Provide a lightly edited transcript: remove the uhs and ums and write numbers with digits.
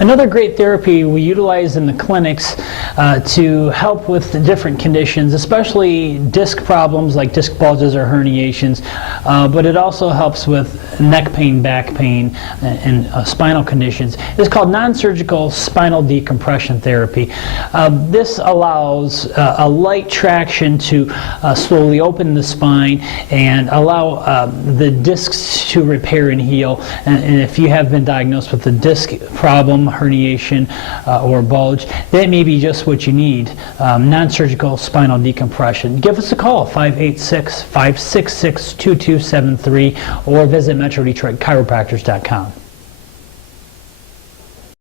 Another great therapy we utilize in the clinics to help with the different conditions, especially disc problems like disc bulges or herniations, but it also helps with neck pain, back pain, and spinal conditions. It's called non-surgical spinal decompression therapy. This allows a light traction to slowly open the spine and allow the discs to repair and heal. And if you have been diagnosed with a disc problem, herniation, or bulge, that may be just what you need. Non-surgical spinal decompression. Give us a call, 586-566-2273, or visit MetroDetroitChiropractors.com.